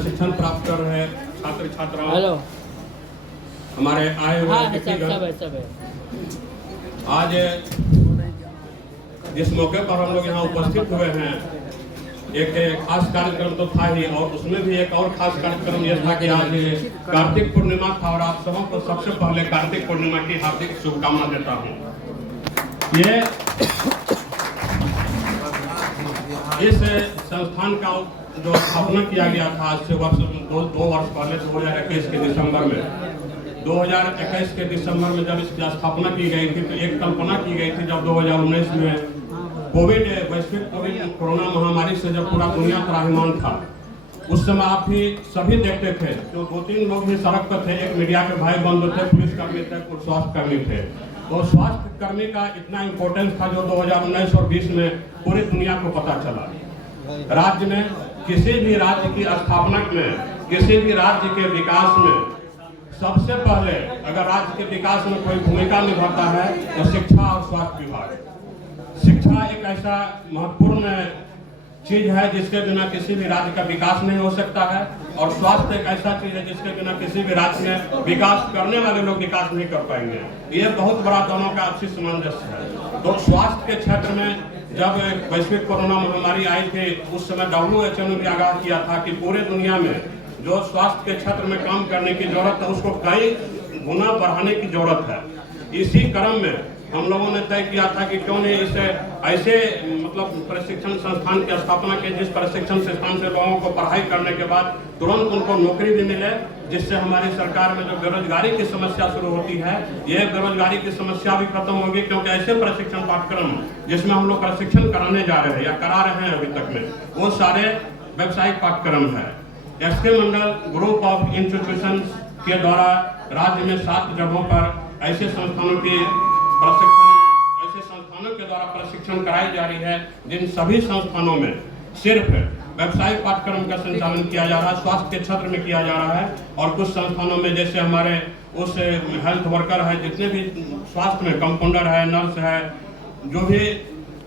प्रशिक्षण प्राप्त कर रहे छात्र छात्राओं, हमारे आए हुए अतिथिगण, आज जिस मौके पर हम लोग यहाँ उपस्थित हुए हैं, एक खास कार्यक्रम तो था ही, और उसमें भी एक और खास कार्यक्रम यह था कि आज कार्तिक पूर्णिमा था और आप सबों को सबसे पहले कार्तिक पूर्णिमा की हार्दिक शुभकामना देता हूँ। ये इस संस्थान का जो स्थापना किया गया था आज से दो वर्ष पहले 2021 के दिसंबर में 2021 के दिसंबर में जब इसकी स्थापना की गई थी, तो एक कल्पना की गई थी जब 2019 में वैश्विक कोरोना महामारी से जब पूरा दुनिया त्राहिमाम था, उस समय आप भी सभी देखते थे, जो 2-3 लोग भी सड़क पर थे, एक मीडिया के भाई बंधु थे, पुलिस कर्मी थे, कुछ स्वास्थ्य कर्मी थे। तो स्वास्थ्य कर्मी का इतना इम्पोर्टेंस था जो 2019 और 20 में पूरी दुनिया को पता चला। राज्य में किसी भी राज्य की स्थापना में, किसी भी राज्य के विकास में सबसे पहले अगर राज्य के विकास में कोई भूमिका निभाता है तो शिक्षा और स्वास्थ्य विभाग। शिक्षा एक ऐसा महत्वपूर्ण चीज है जिसके बिना किसी भी राज्य का विकास नहीं हो सकता है, और स्वास्थ्य एक ऐसा चीज है जिसके बिना किसी भी राज्य में विकास करने वाले लोग विकास नहीं कर पाएंगे। ये बहुत बड़ा दोनों का आपसी सामंजस्य है। तो स्वास्थ्य के क्षेत्र में जब वैश्विक कोरोना महामारी आई थी, उस समय WHO ने भी आगाह किया था कि पूरे दुनिया में जो स्वास्थ्य के क्षेत्र में काम करने की जरूरत है उसको कई गुना बढ़ाने की जरूरत है। इसी क्रम में हम लोगों ने तय किया था कि क्यों नहीं इसे ऐसे प्रशिक्षण संस्थान की स्थापना के, जिस प्रशिक्षण संस्थान से लोगों को पढ़ाई करने के बाद तुरंत उनको नौकरी भी मिले, जिससे हमारी सरकार में जो बेरोजगारी की समस्या शुरू होती है, ये बेरोजगारी की समस्या भी खत्म होगी। क्योंकि ऐसे प्रशिक्षण पाठ्यक्रम जिसमें हम लोग प्रशिक्षण कराने जा रहे हैं या करा रहे हैं अभी तक में, वो सारे व्यावसायिक पाठ्यक्रम है। SK Mandal group of institution के द्वारा राज्य में 7 जगहों पर ऐसे संस्थानों के द्वारा प्रशिक्षण कराई जा रही है, जिन सभी संस्थानों में सिर्फ व्यावसायिक पाठ्यक्रम का संचालन किया जा रहा है, स्वास्थ्य के क्षेत्र में किया जा रहा है। और कुछ संस्थानों में जैसे हमारे उस हेल्थ वर्कर है, जितने भी स्वास्थ्य में कंपाउंडर है, नर्स है, जो भी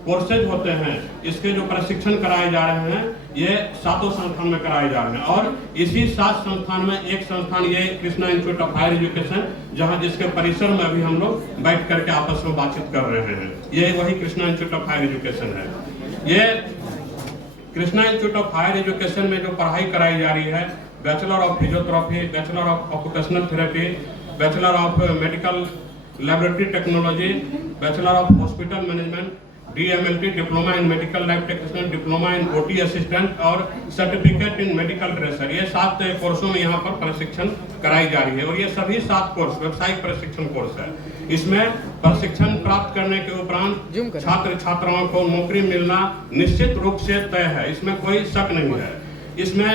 कोर्सेज होते हैं, इसके जो प्रशिक्षण कराए जा रहे हैं, ये 7 संस्थान में कराए जा रहे हैं। और इसी 7 संस्थान में एक संस्थान ये Krishna institute of higher education, जहां जिसके परिसर में अभी हम लोग बैठ करके आपस में बातचीत कर रहे हैं, ये वही Krishna institute of higher education है। ये Krishna institute of higher education में जो पढ़ाई कराई जा रही है, bachelor of physiotherapy, bachelor of occupational therapy, bachelor of medical laboratory technology, bachelor of hospital management, DMLT diploma in medical lab technician, diploma in OT assistant और सर्टिफिकेट इन मेडिकल ड्रेसर, ये 7 कोर्सों में यहाँ पर प्रशिक्षण कराई जा रही है। और ये सभी 7 कोर्स व्यावसायिक प्रशिक्षण कोर्स है। इसमें प्रशिक्षण प्राप्त करने के उपरांत छात्र छात्राओं को नौकरी मिलना निश्चित रूप से तय है, इसमें कोई शक नहीं है। इसमें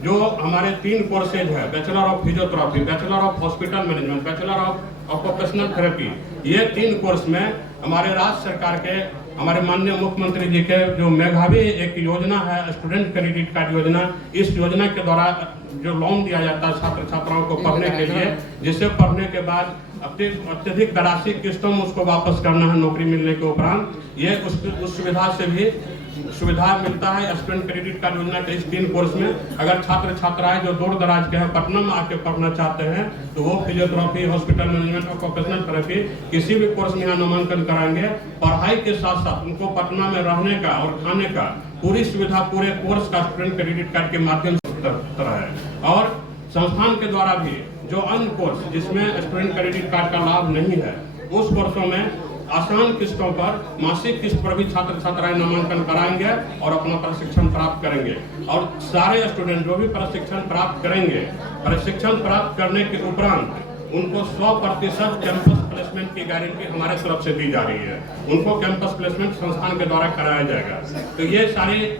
जो हमारे 3 कोर्सेज है, bachelor of physiotherapy, bachelor of hospital management, bachelor of occupational therapy, ये 3 कोर्स में हमारे राज्य सरकार के, हमारे माननीय मुख्यमंत्री जी के जो मेधावी एक योजना है स्टूडेंट क्रेडिट कार्ड योजना, इस योजना के द्वारा जो लोन दिया जाता है छात्र छात्राओं को पढ़ने के लिए, जिसे पढ़ने के बाद अत्यधिक राशि किस्तों में उसको वापस करना है नौकरी मिलने के उपरांत, ये उस सुविधा से भी सुविधा मिलता है स्टूडेंट क्रेडिट कार्ड योजना के इस 3 कोर्स में। अगर छात्र छात्राएं जो दूर दराज के हैं, पटना में आके पढ़ना चाहते हैं, तो वो फिजियोथेरेपी, हॉस्पिटल मैनेजमेंट और ऑक्यूपेशनल थेरेपी किसी भी कोर्स में यहाँ नामांकन कराएंगे। पढ़ाई के साथ साथ उनको पटना में रहने का और खाने का पूरी सुविधा पूरे कोर्स का स्टूडेंट क्रेडिट कार्ड के माध्यम से तरह है। और संस्थान के द्वारा भी जो अन्य कोर्स जिसमें स्टूडेंट क्रेडिट कार्ड का लाभ नहीं है, उस कोर्सों में आसान किस्तों पर, मासिक किस्त पर भी छात्र छात्राएं नामांकन कराएंगे और अपना प्रशिक्षण प्राप्त करेंगे। और सारे स्टूडेंट जो भी प्रशिक्षण प्राप्त करेंगे, प्रशिक्षण प्राप्त करने के उपरांत उनको 100% कैंपस प्लेसमेंट की गारंटी हमारे तरफ से दी जा रही है। उनको कैंपस प्लेसमेंट संस्थान के द्वारा कराया जाएगा। तो ये सारी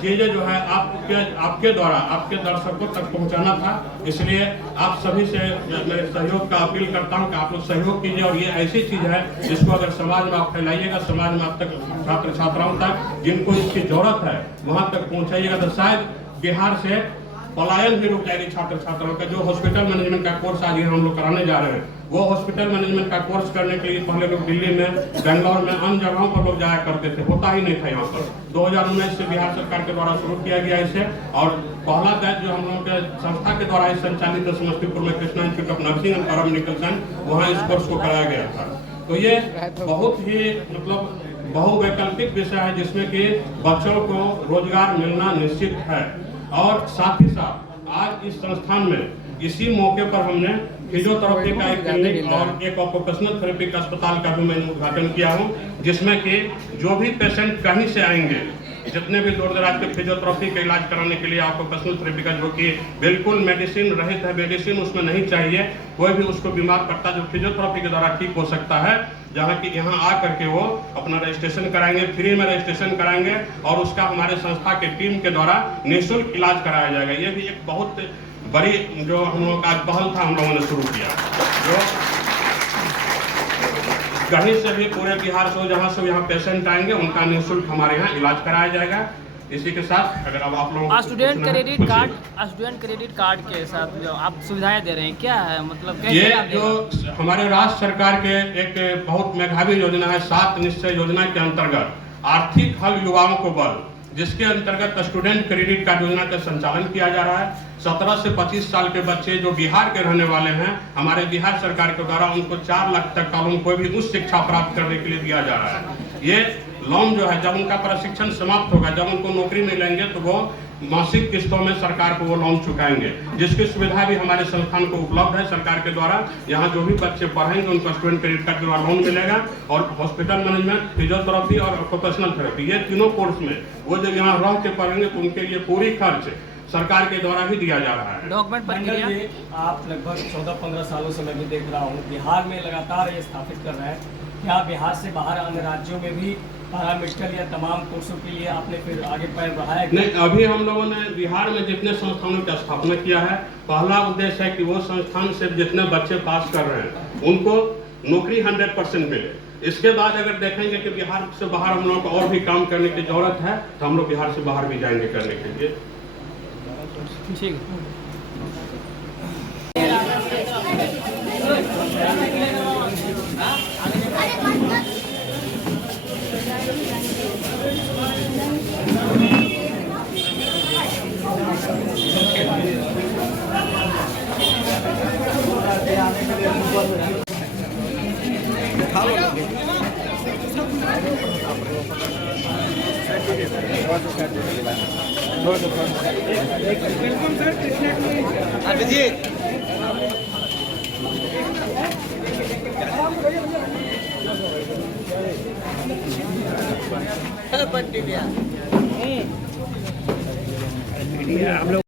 चीजें जो है आपके द्वारा आपके दर्शकों तक पहुंचाना था, इसलिए आप सभी से मेरे सहयोग का अपील करता हूं कि आप लोग सहयोग कीजिए। और ये ऐसी चीज है जिसको अगर समाज में आप फैलाइएगा, समाज में आप तक छात्र छात्राओं तक जिनको इसकी जरूरत है वहां तक पहुंचाइएगा, तो शायद बिहार से पलायन भी रुक जाएगी छात्र छात्राओं का। जो हॉस्पिटल मैनेजमेंट का कोर्स आज हम लोग कराने जा रहे हैं, वो हॉस्पिटल मैनेजमेंट का कोर्स करने के लिए पहले लोग दिल्ली में, बेंगलोर में, अन्य जगहों पर लोग जाया करते थे, होता ही नहीं था यहाँ पर। 2019 से बिहार सरकार के द्वारा शुरू किया गया इसे, और पहला बैच जो हम लोगों के संस्था के द्वारा संचालित समस्तीपुर में Krishna institute of nursing and paramedical science, वहाँ इस कोर्स को कराया गया था। तो ये बहुत ही मतलब बहुवैकल्पिक विषय है जिसमें कि बच्चों को रोजगार मिलना निश्चित है। और साथ ही साथ आज इस संस्थान में इसी मौके पर हमने फिजियोथेरेपी का एक क्लिनिक और एक ऑक्यूपेशनल थेरेपी का अस्पताल का भी मैंने उद्घाटन किया हूँ, जिसमें कि जो भी पेशेंट कहीं से आएंगे, जितने भी दूर दराज के फिजियोथेरेपी का इलाज कराने के लिए ऑक्यूपेशनल थेरेपी का, जो कि बिल्कुल मेडिसिन रहित है, मेडिसिन उसमें नहीं चाहिए, कोई भी उसको बीमार पड़ता जो फिजियोथेरेपी के द्वारा ठीक हो सकता है, जहाँ की यहाँ आ करके वो अपना रजिस्ट्रेशन कराएंगे, फ्री में रजिस्ट्रेशन कराएंगे और उसका हमारे संस्था के टीम के द्वारा निःशुल्क इलाज कराया जाएगा। ये भी एक बहुत बड़ी जो हम लोग का पहल था, हम लोगों ने शुरू किया, जो कहीं से भी पूरे बिहार से जहाँ से यहाँ पेशेंट आएंगे उनका निःशुल्क हमारे यहाँ इलाज कराया जाएगा। इसी के साथ अगर अब आप लोगों स्टूडेंट क्रेडिट कार्ड के साथ जो आप सुविधाएं दे रहे हैं, क्या है मतलब कैसे? ये जो हमारे राज्य सरकार के एक बहुत मेधावी योजना है, 7 निश्चय योजना के अंतर्गत आर्थिक हल युवाओं को बल, जिसके अंतर्गत स्टूडेंट क्रेडिट कार्ड योजना का संचालन किया जा रहा है। 17 से 25 साल के बच्चे जो बिहार के रहने वाले हैं, हमारे बिहार सरकार के द्वारा उनको 4 लाख तक का लोन कोई भी उच्च शिक्षा प्राप्त करने के लिए दिया जा रहा है। ये लोन जो है जब उनका प्रशिक्षण समाप्त होगा, जब उनको नौकरी मिलेंगे, तो वो मासिक किस्तों में सरकार को वो लोन चुकाएंगे, जिसकी सुविधा भी हमारे संस्थान को उपलब्ध है सरकार के द्वारा। यहाँ जो भी बच्चे पढ़ेंगे उनको स्टूडेंट क्रेडिट कार्ड के द्वारा लोन मिलेगा, और हॉस्पिटल मैनेजमेंट, फिजियोथेरेपी और ऑक्यूपेशनल थेरेपी, ये तीनों कोर्स में वो जब यहाँ रह के पढ़ेंगे तो उनके लिए पूरी खर्च सरकार के द्वारा ही दिया जा रहा है। डॉक्यूमेंट प्रक्रिया आप लगभग 14-15 सालों से मैं भी देख रहा हूँ बिहार में लगातार ये स्थापित कर रहे हैं। क्या बिहार से बाहर अन्य राज्यों में भी पैरामेडिकल या तमाम कोर्सों के लिए आपने फिर आगे पैर बढ़ाया? नहीं, अभी हम लोगों ने बिहार में जितने संस्थानों की स्थापना किया है, पहला उद्देश्य है कि वो संस्थान से जितने बच्चे पास कर रहे हैं उनको नौकरी 100% मिले। इसके बाद अगर देखेंगे कि बिहार से बाहर हम लोगों को और भी काम करने की जरूरत है, तो हम लोग बिहार से बाहर भी जाएंगे करने के लिए। ठीक हम लोग